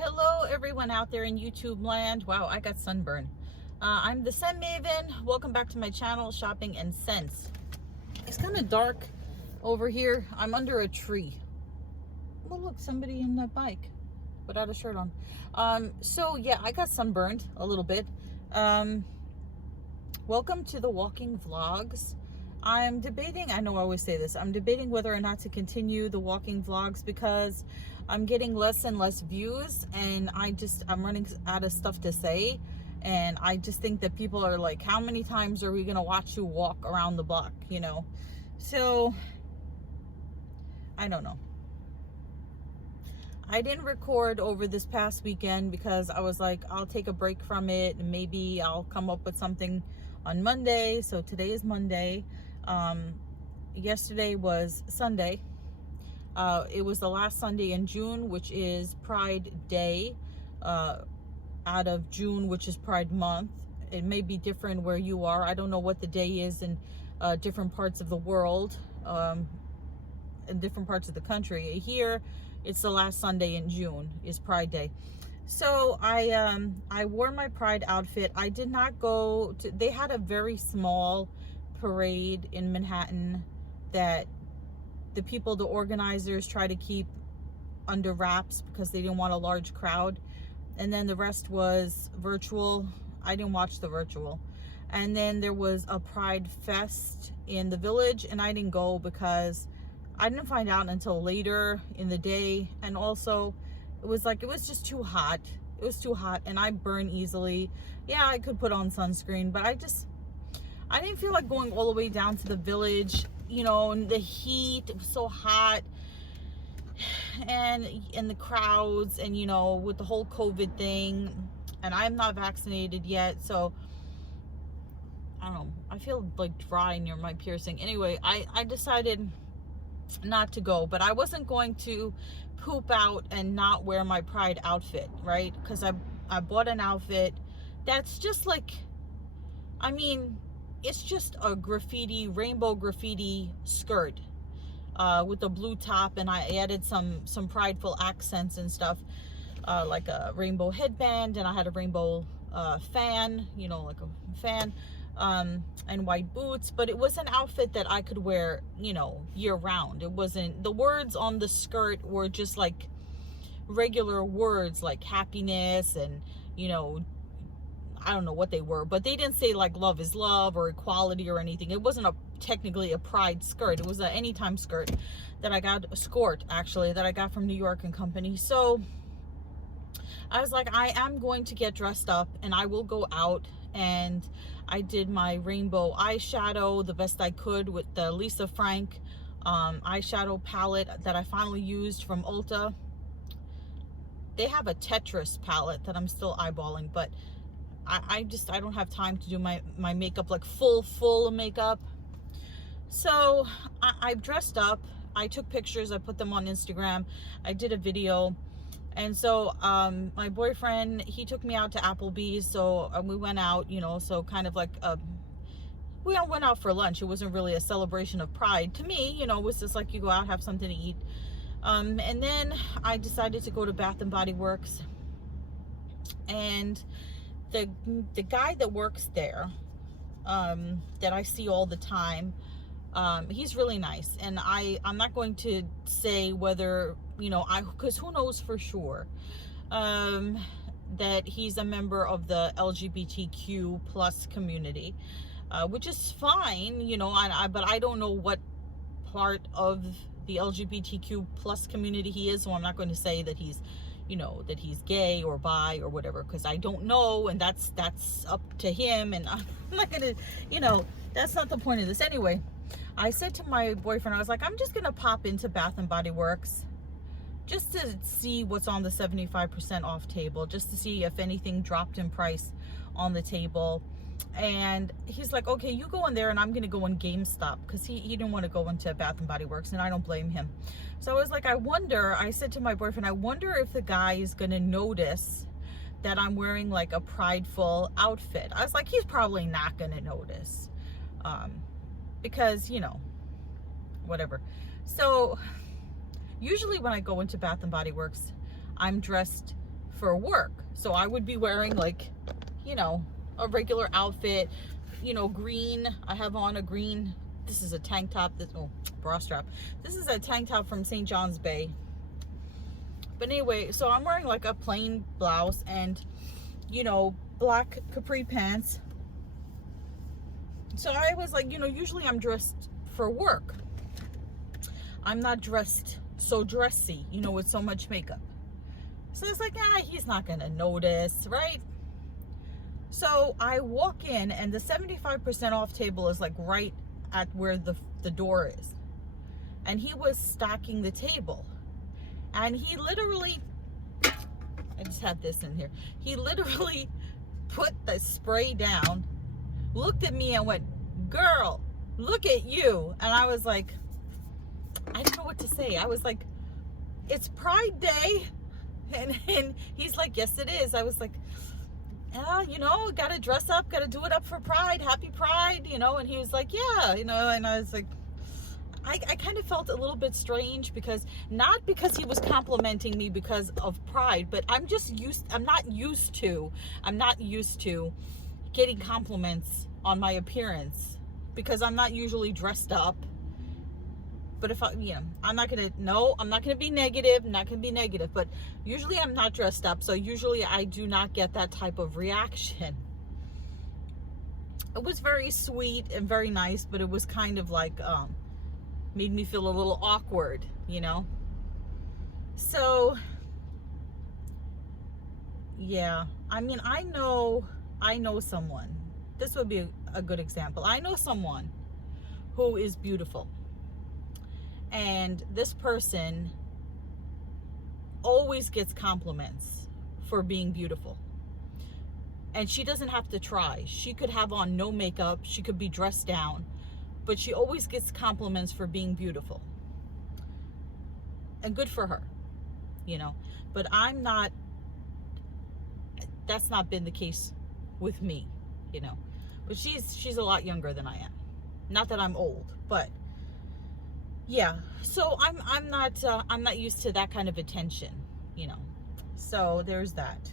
Hello everyone out there in YouTube land. Wow, I got sunburn. I'm the Scent Maven. Welcome back to my channel, Shopping and Scents. It's kind of dark over here. I'm under a tree. Oh look, somebody in that bike without a shirt on. So yeah, I got sunburned a little bit. Welcome to the walking vlogs. I'm debating, I know I always say this, I'm debating whether or not to continue the walking vlogs because I'm getting less and less views and I'm running out of stuff to say. And I just think that people are like, how many times are we going to watch you walk around the block, you know? So, I don't know. I didn't record over this past weekend because I was like, I'll take a break from it and maybe I'll come up with something on Monday. So today is Monday. Yesterday was Sunday. It was the last Sunday in June, which is Pride Day, out of June, which is Pride Month. It may be different where you are. I don't know what the day is in different parts of the world, in different parts of the country. Here, it's the last Sunday in June is Pride Day. So I wore my Pride outfit. I did not go to, they had a very small parade in Manhattan that the organizers try to keep under wraps because they didn't want a large crowd. And then the rest was virtual. I didn't watch the virtual. And then there was a Pride Fest in the Village, and I didn't go because I didn't find out until later in the day. And also it was just too hot. It was too hot and I burn easily. Yeah, I could put on sunscreen, but I didn't feel like going all the way down to the Village, you know, and the heat, it was so hot, and the crowds, and you know, with the whole COVID thing, and I'm not vaccinated yet, so I don't know, I feel like dry near my piercing. Anyway, I decided not to go, but I wasn't going to poop out and not wear my Pride outfit, right? Because I bought an outfit that's just like, I mean, it's just a rainbow graffiti skirt with a blue top, and I added some prideful accents and stuff, like a rainbow headband, and I had a rainbow fan, you know, like a fan, and white boots. But it was an outfit that I could wear, you know, year round. It wasn't, the words on the skirt were just like regular words like happiness and, you know, I don't know what they were, but they didn't say like love is love or equality or anything. It wasn't technically a Pride skirt. It was an anytime skirt that I got, a skirt actually, that I got from New York and Company. So I was like, I am going to get dressed up and I will go out. And I did my rainbow eyeshadow the best I could with the Lisa Frank eyeshadow palette that I finally used from Ulta. They have a Tetris palette that I'm still eyeballing, but I don't have time to do my makeup, like full makeup. So I've dressed up. I took pictures. I put them on Instagram. I did a video. And so my boyfriend, he took me out to Applebee's. So we went out, you know, so kind of like we all went out for lunch. It wasn't really a celebration of Pride. To me, you know, it was just like you go out, have something to eat. And then I decided to go to Bath and Body Works. And the guy that works there, that I see all the time, he's really nice. And I'm not going to say whether, you know, because who knows for sure, that he's a member of the LGBTQ plus community, which is fine, you know, but I don't know what part of the LGBTQ plus community he is, so I'm not going to say that he's, you know, that he's gay or bi or whatever, because I don't know, and that's up to him, and I'm not gonna, you know, that's not the point of this. Anyway, I said to my boyfriend, I was like, I'm just gonna pop into Bath and Body Works just to see what's on the 75% off table, just to see if anything dropped in price on the table. And he's like, okay, you go in there and I'm gonna go in GameStop, because he didn't want to go into Bath and Body Works, and I don't blame him. So I was like, I said to my boyfriend, I wonder if the guy is gonna notice that I'm wearing like a prideful outfit. I was like, he's probably not gonna notice, because, you know, whatever. So usually when I go into Bath and Body Works, I'm dressed for work. So I would be wearing like, you know, a regular outfit, you know, green. I have on a green, this is a tank top, bra strap. This is a tank top from St. John's Bay. But anyway, so I'm wearing like a plain blouse and, you know, black capri pants. So I was like, you know, usually I'm dressed for work. I'm not dressed so dressy, you know, with so much makeup. So it's like, he's not gonna notice, right? So I walk in and the 75% off table is like right at where the door is. And he was stacking the table. And he literally, I just had this in here. He literally put the spray down, looked at me and went, "Girl, look at you." And I was like, I didn't know what to say. I was like, "It's Pride Day." And he's like, "Yes, it is." I was like, you know, gotta dress up, gotta do it up for Pride, happy Pride, you know. And he was like, "Yeah," you know. And I was like, I kind of felt a little bit strange, because not because he was complimenting me because of Pride, but I'm not used to getting compliments on my appearance, because I'm not usually dressed up. But if I'm not gonna be negative, but usually I'm not dressed up, so usually I do not get that type of reaction. It was very sweet and very nice, but it was kind of like, made me feel a little awkward, you know? So, yeah, I mean, I know someone, this would be a good example. I know someone who is beautiful. And this person always gets compliments for being beautiful. And she doesn't have to try. She could have on no makeup. She could be dressed down. But she always gets compliments for being beautiful. And good for her, you know. But that's not been the case with me, you know. But she's a lot younger than I am. Not that I'm old, but yeah. So I'm not used to that kind of attention, you know. So there's that.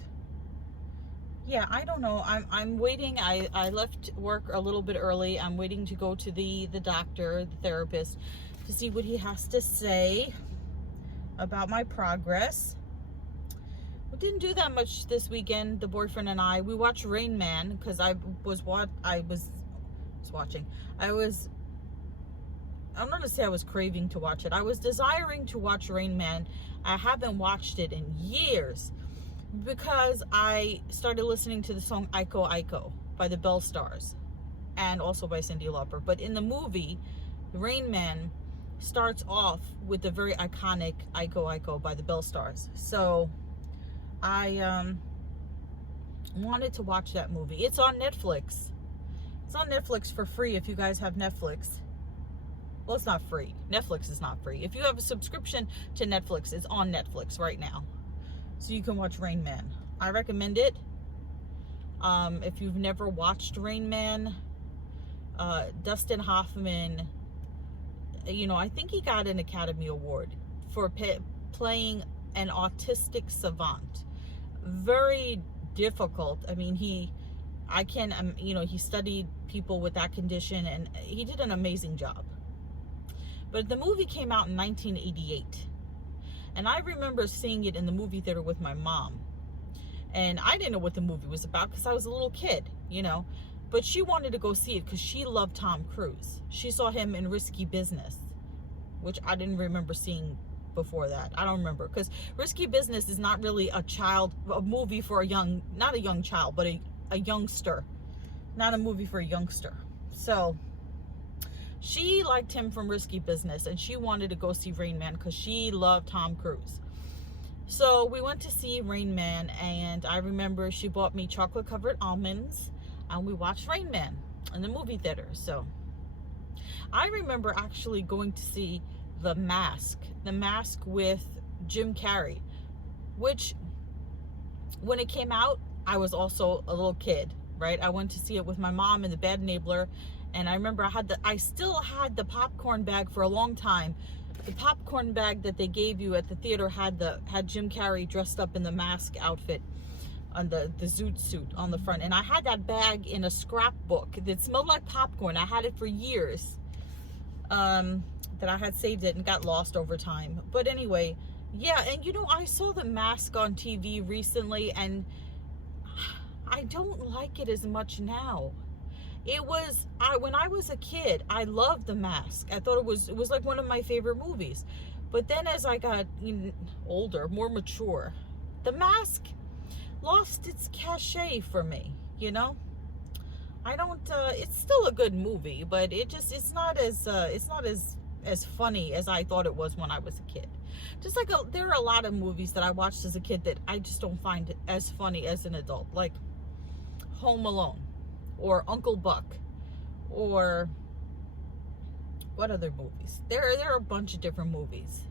Yeah, I don't know. I'm waiting. I left work a little bit early. I'm waiting to go to the doctor, the therapist, to see what he has to say about my progress. We didn't do that much this weekend, the boyfriend and I. We watched Rain Man, because I'm not gonna say I was craving to watch it. I was desiring to watch Rain Man. I haven't watched it in years, because I started listening to the song Aiko Aiko by the Bell Stars, and also by Cyndi Lauper. But in the movie, Rain Man starts off with the very iconic Aiko Aiko by the Bell Stars. So I wanted to watch that movie. It's on Netflix. It's on Netflix for free if you guys have Netflix. Well, it's not free. Netflix is not free. If you have a subscription to Netflix, it's on Netflix right now. So you can watch Rain Man. I recommend it. If you've never watched Rain Man, Dustin Hoffman, you know, I think he got an Academy Award for playing an autistic savant. Very difficult. I mean, he studied people with that condition, and he did an amazing job. But the movie came out in 1988. And I remember seeing it in the movie theater with my mom. And I didn't know what the movie was about, because I was a little kid, you know. But she wanted to go see it because she loved Tom Cruise. She saw him in Risky Business, which I didn't remember seeing before that. I don't remember, because Risky Business is not really a movie for not a young child, but a youngster. Not a movie for a youngster. So she liked him from Risky Business, and she wanted to go see Rain Man because she loved Tom Cruise. So we went to see Rain Man, and I remember she bought me chocolate covered almonds, and we watched Rain Man in the movie theater. So I remember actually going to see The Mask with Jim Carrey, which when it came out, I was also a little kid, right? I went to see it with my mom in the Bad Enabler. And I remember I still had the popcorn bag for a long time, the popcorn bag that they gave you at the theater had Jim Carrey dressed up in the mask outfit on the zoot suit on the front. And I had that bag in a scrapbook that smelled like popcorn. I had it for years. That I had saved it and got lost over time. But anyway, yeah, and you know, I saw The Mask on TV recently, and I don't like it as much now. When I was a kid, I loved The Mask. I thought it was like one of my favorite movies. But then as I got older, more mature, The Mask lost its cachet for me, you know? I don't it's still a good movie, but it's not as funny as I thought it was when I was a kid. Just like there are a lot of movies that I watched as a kid that I just don't find as funny as an adult, like Home Alone or Uncle Buck, or what other movies? There are a bunch of different movies.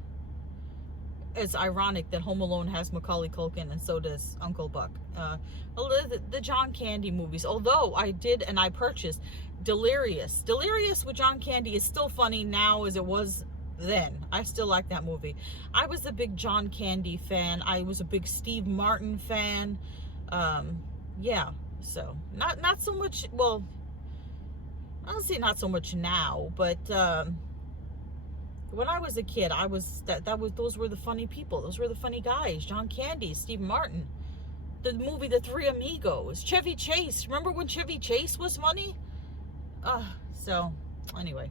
It's ironic that Home Alone has Macaulay Culkin and so does Uncle Buck. The John Candy movies, although I purchased Delirious. Delirious with John Candy is still funny now as it was then. I still like that movie. I was a big John Candy fan. I was a big Steve Martin fan. Yeah, so not so much, well, honestly not so much now, but when I was a kid, those were the funny people. Those were the funny guys. John Candy, Steve Martin. The movie The Three Amigos. Chevy Chase. Remember when Chevy Chase was funny? So, anyway.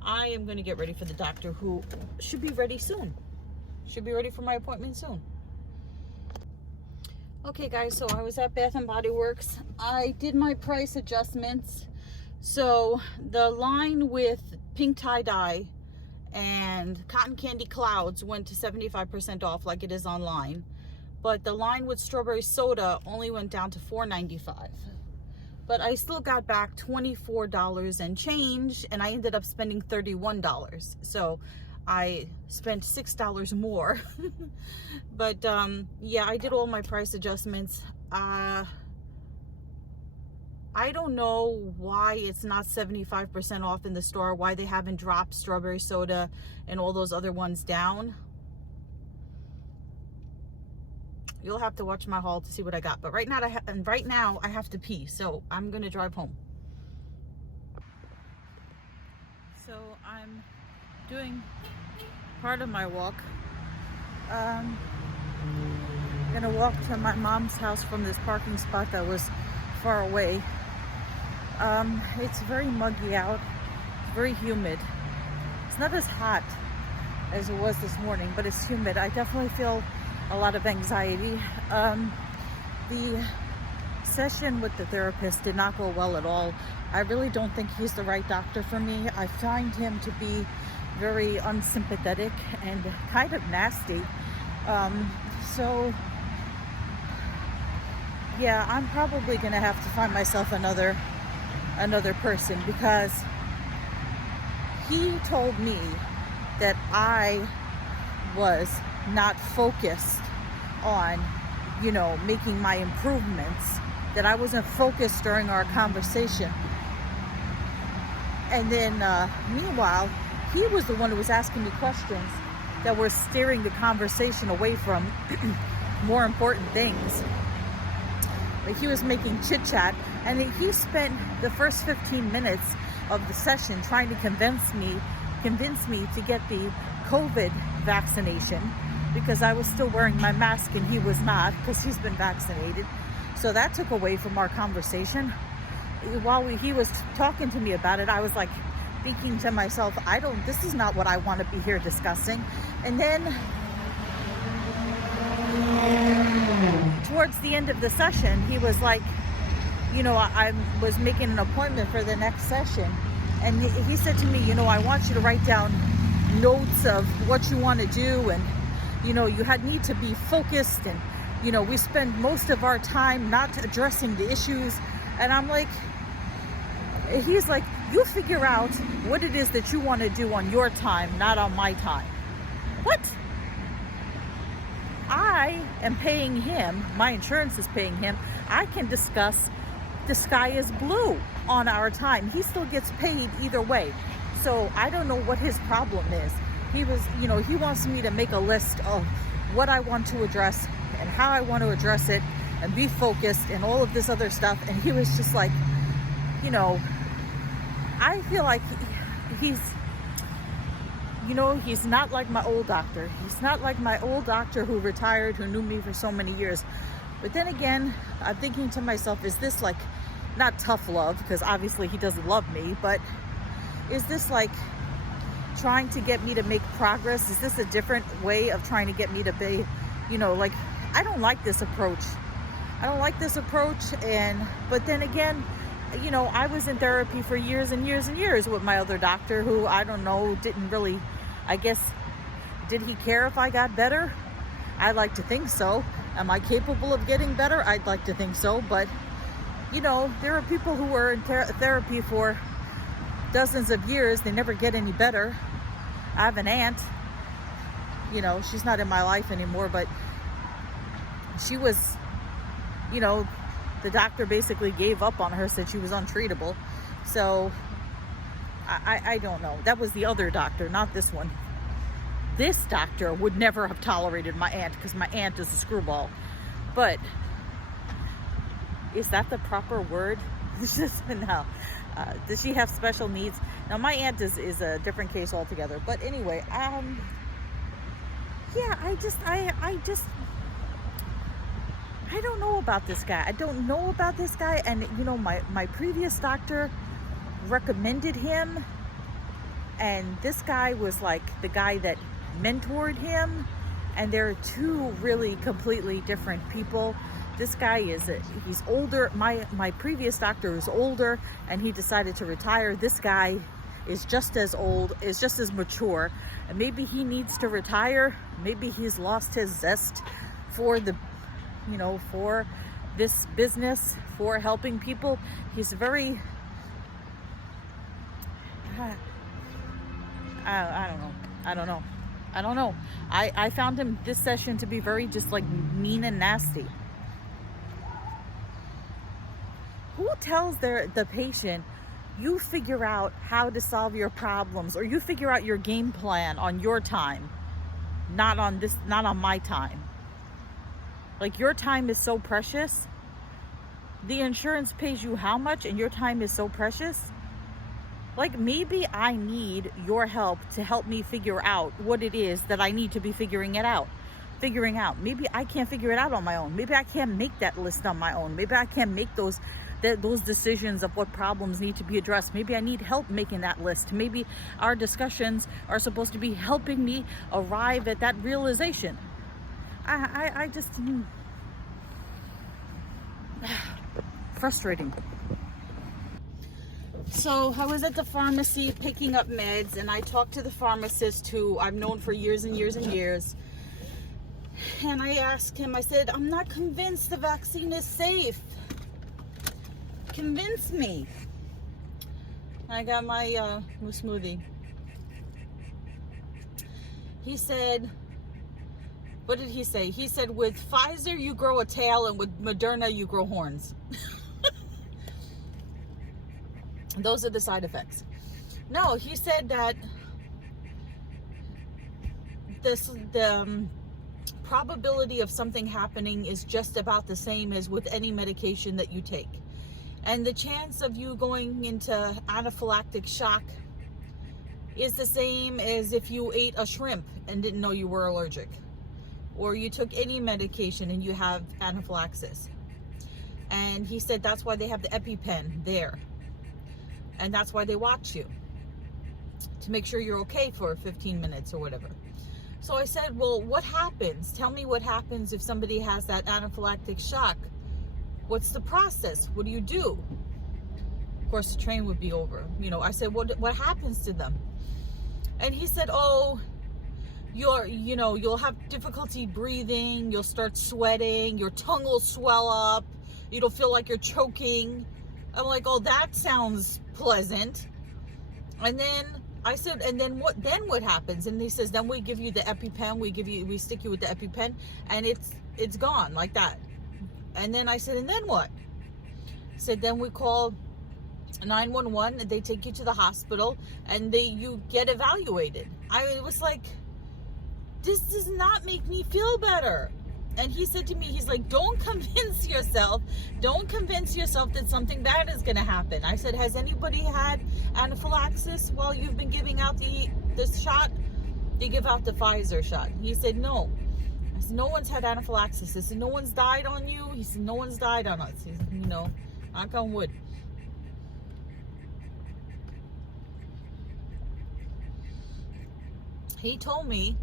I am going to get ready for the doctor, who should be ready soon. Should be ready for my appointment soon. Okay, guys. So, I was at Bath & Body Works. I did my price adjustments. So, the line with pink tie-dye and cotton candy clouds went to 75% off like it is online, but the line with strawberry soda only went down to $4.95. But I still got back $24 and change, and I ended up spending $31. So I spent $6 more. But yeah, I did all my price adjustments. I don't know why it's not 75% off in the store, why they haven't dropped strawberry soda and all those other ones down. You'll have to watch my haul to see what I got. But right now I have to pee, so I'm gonna drive home. So I'm doing part of my walk. I'm gonna walk to my mom's house from this parking spot that was far away. It's very muggy out, very humid. It's not as hot as it was this morning, but it's humid. I definitely feel a lot of anxiety. The session with the therapist did not go well at all. I really don't think he's the right doctor for me. I find him to be very unsympathetic and kind of nasty. So yeah, I'm probably gonna have to find myself another person, because he told me that I was not focused on, you know, making my improvements, that I wasn't focused during our conversation. And then meanwhile, he was the one who was asking me questions that were steering the conversation away from more important things. Like, he was making chit chat, and he spent the first 15 minutes of the session trying to convince me to get the COVID vaccination, because I was still wearing my mask and he was not, because he's been vaccinated. So that took away from our conversation. While he was talking to me about it, I was like thinking to myself, this is not what I want to be here discussing. And then towards the end of the session, he was like, you know, I was making an appointment for the next session, and he said to me, you know, I want you to write down notes of what you want to do, and you know, you need to be focused, and you know, we spend most of our time not addressing the issues. And I'm like, he's like, you figure out what it is that you want to do on your time, not on my time. What? I am paying him, my insurance is paying him. I can discuss the sky is blue on our time. He still gets paid either way. So I don't know what his problem is. he was, you know, he wants me to make a list of what I want to address and how I want to address it and be focused and all of this other stuff. And he was just like, you know, I feel like he's, you know, he's not like my old doctor. He's not like my old doctor who retired, who knew me for so many years. But then again, I'm thinking to myself, is this like, not tough love, because obviously he doesn't love me, but is this like trying to get me to make progress? Is this a different way of trying to get me to be, you know, like, I don't like this approach. I don't like this approach. But then again, you know, I was in therapy for years and years and years with my other doctor who, I don't know, didn't really, I guess, did he care if I got better? I'd like to think so. Am I capable of getting better? I'd like to think so. But, you know, there are people who were in therapy for dozens of years. They never get any better. I have an aunt, you know, she's not in my life anymore, but she was, you know, the doctor basically gave up on her, said she was untreatable. So I don't know. That was the other doctor, not this one. This doctor would never have tolerated my aunt because my aunt is a screwball. But is that the proper word? No. Does she have special needs? Now my aunt is a different case altogether. But anyway, yeah, I don't know about this guy. I don't know about this guy. And you know, my previous doctor recommended him, and this guy was like the guy that mentored him, and they're two really completely different people. This guy he's older. My previous doctor is older, and he decided to retire. This guy is just as old, is just as mature, and maybe he needs to retire. Maybe he's lost his zest for the, you know, for this business, for helping people. He's very, I don't know. I found him this session to be very just like mean and nasty. Who tells the patient, you figure out how to solve your problems, or you figure out your game plan on your time, not on my time? Like, your time is so precious. The insurance pays you how much, and your time is so precious? Like, maybe I need your help to help me figure out what it is that I need to be figuring out. Maybe I can't figure it out on my own. Maybe I can't make that list on my own. Maybe I can't make those decisions of what problems need to be addressed. Maybe I need help making that list. Maybe our discussions are supposed to be helping me arrive at that realization. I just frustrating. So I was at the pharmacy picking up meds, and I talked to the pharmacist who I've known for years and years and years. And I asked him, I said, I'm not convinced the vaccine is safe. Convince me. I got my smoothie. He said, what did he say? He said, with Pfizer you grow a tail, and with Moderna you grow horns. Those are the side effects. No, he said that the probability of something happening is just about the same as with any medication that you take. And the chance of you going into anaphylactic shock is the same as if you ate a shrimp and didn't know you were allergic, or you took any medication and you have anaphylaxis. And he said that's why they have the EpiPen there. And that's why they watch you, to make sure you're okay for 15 minutes or whatever. So I said, well, what happens? Tell me what happens if somebody has that anaphylactic shock. What's the process? What do you do? Of course, the train would be over. You know, I said, what happens to them? And he said, oh, you'll have difficulty breathing. You'll start sweating. Your tongue will swell up. You'll feel like you're choking. I'm like, oh, that sounds pleasant. And then I said, and then what happens? And he says, then we give you the EpiPen. We stick you with the EpiPen, and it's gone like that. And then I said, and then what? He said, then we call 911, they take you to the hospital, and you get evaluated. I was like, this does not make me feel better. And he said to me, he's like, don't convince yourself that something bad is going to happen. I said, has anybody had anaphylaxis while you've been giving out this shot? They give out the Pfizer shot. He said, no. I said, no one's had anaphylaxis. I said, no one's died on you? He said, no one's died on us. He said, knock on wood. He told me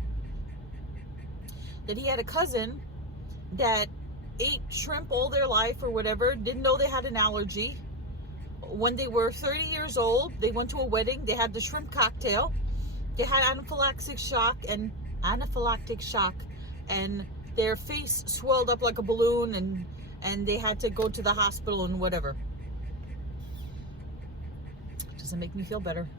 that he had a cousin that ate shrimp all their life or whatever, didn't know they had an allergy. When they were 30 years old, they went to a wedding, they had the shrimp cocktail, they had anaphylactic shock, and their face swelled up like a balloon, and they had to go to the hospital and whatever. Doesn't make me feel better.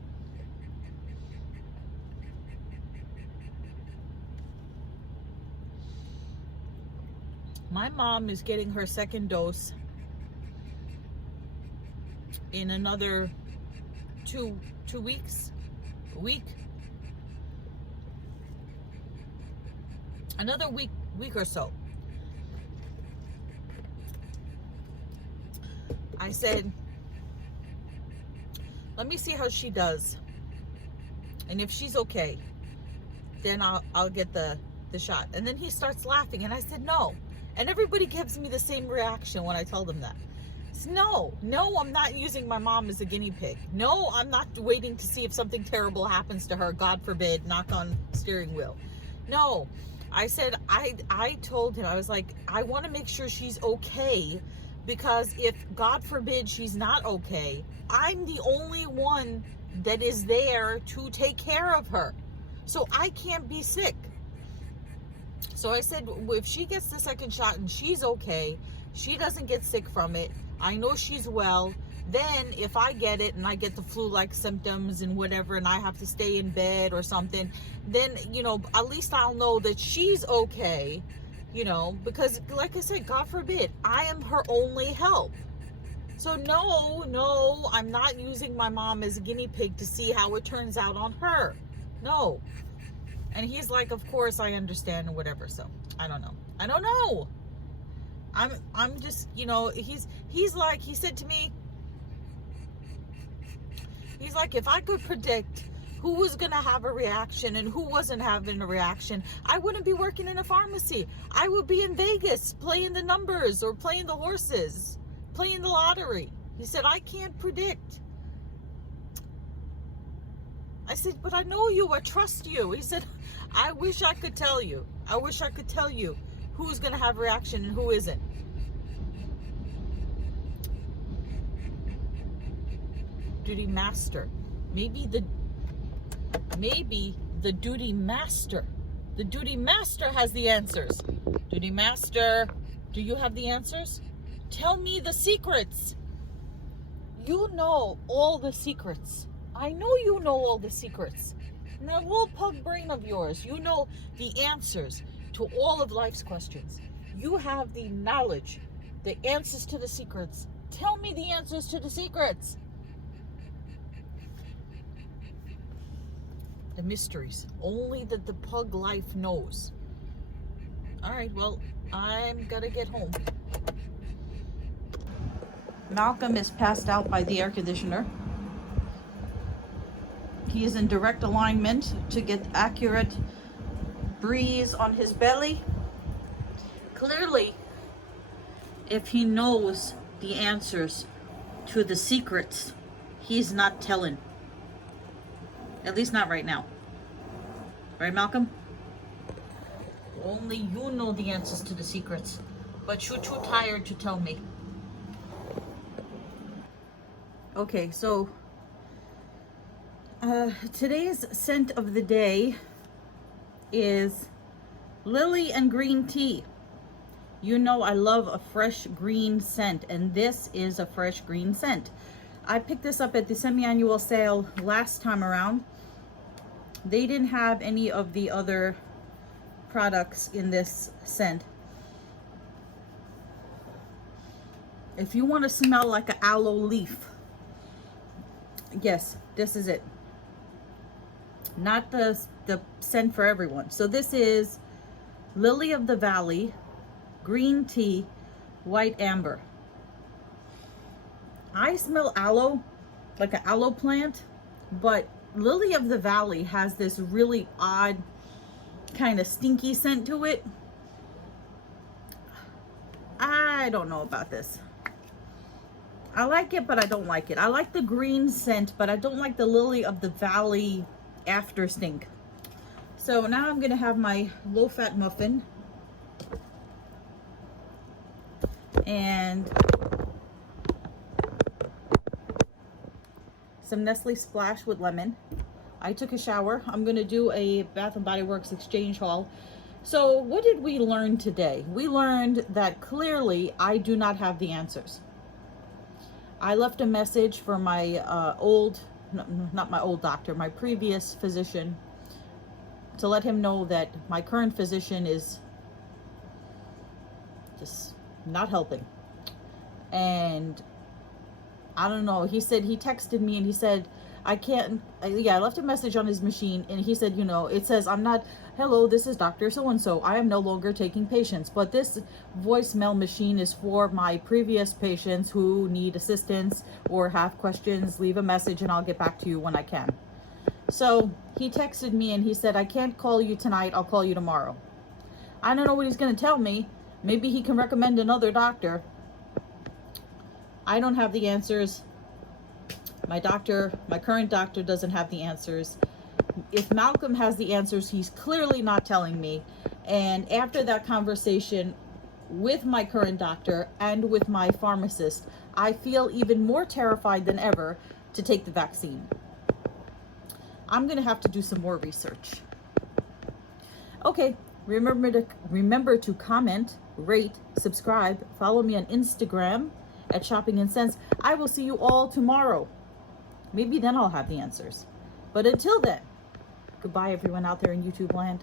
My mom is getting her second dose in another two weeks, a week, another week or so. I said, let me see how she does, and if she's okay, then I'll get the shot. And then he starts laughing, and I said, no. And everybody gives me the same reaction when I tell them that. It's no, I'm not using my mom as a guinea pig. No, I'm not waiting to see if something terrible happens to her. God forbid, knock on steering wheel. No, I said, I told him, I was like, I want to make sure she's okay, because if God forbid she's not okay, I'm the only one that is there to take care of her. So I can't be sick. So I said, if she gets the second shot and she's okay, she doesn't get sick from it, I know she's well, then if I get it and I get the flu-like symptoms and whatever, and I have to stay in bed or something, then, at least I'll know that she's okay, because like I said, God forbid, I am her only help. So no, I'm not using my mom as a guinea pig to see how it turns out on her. No. And he's like, of course I understand and whatever. So I don't know. I'm just, he's like, he said to me, he's like, if I could predict who was going to have a reaction and who wasn't having a reaction, I wouldn't be working in a pharmacy. I would be in Vegas playing the numbers or playing the horses, playing the lottery. He said, I can't predict. I said, but I know you, I trust you. He said, I wish I could tell you. I wish I could tell you who's going to have a reaction and who isn't. Duty master. Maybe the duty master. The duty master has the answers. Duty master, do you have the answers? Tell me the secrets. You know all the secrets. I know you know all the secrets. And that little pug brain of yours, you know the answers to all of life's questions. You have the knowledge, the answers to the secrets. Tell me the answers to the secrets. The mysteries. Only that the pug life knows. All right, well, I'm gonna get home. Malcolm is passed out by the air conditioner. He is in direct alignment to get accurate breeze on his belly. Clearly, if he knows the answers to the secrets, he's not telling. At least not right now. Right, Malcolm? Only you know the answers to the secrets, but you're too tired to tell me. Okay, so today's scent of the day is lily and green tea. You know I love a fresh green scent, and this is a fresh green scent. I picked this up at the semi-annual sale last time around. They didn't have any of the other products in this scent. If you want to smell like an aloe leaf, Yes, this is it. Not the scent for everyone. So this is Lily of the Valley green tea, white amber. I smell aloe, like an aloe plant, but Lily of the Valley has this really odd kind of stinky scent to it. I don't know about this. I like it, but I don't like it. I like the green scent, but I don't like the Lily of the Valley after stink. So now I'm gonna have my low-fat muffin. And some Nestle Splash with lemon. I took a shower. I'm gonna do a Bath and Body Works exchange haul. So what did we learn today? We learned that clearly I do not have the answers. I left a message for my not my old doctor, my previous physician, to let him know that my current physician is just not helping. And I don't know, he said, he texted me and he said, I left a message on his machine and he said, you know, it says, hello, this is Dr. So-and-so. I am no longer taking patients, but this voicemail machine is for my previous patients who need assistance or have questions. Leave a message and I'll get back to you when I can. So he texted me and he said, I can't call you tonight. I'll call you tomorrow. I don't know what he's going to tell me. Maybe he can recommend another doctor. I don't have the answers. My current doctor doesn't have the answers. If Malcolm has the answers, he's clearly not telling me. And after that conversation with my current doctor and with my pharmacist, I feel even more terrified than ever to take the vaccine. I'm going to have to do some more research. Okay, remember to comment, rate, subscribe, follow me on Instagram at Shopping and Sense. I will see you all tomorrow. Maybe then I'll have the answers. But until then, goodbye everyone out there in YouTube land.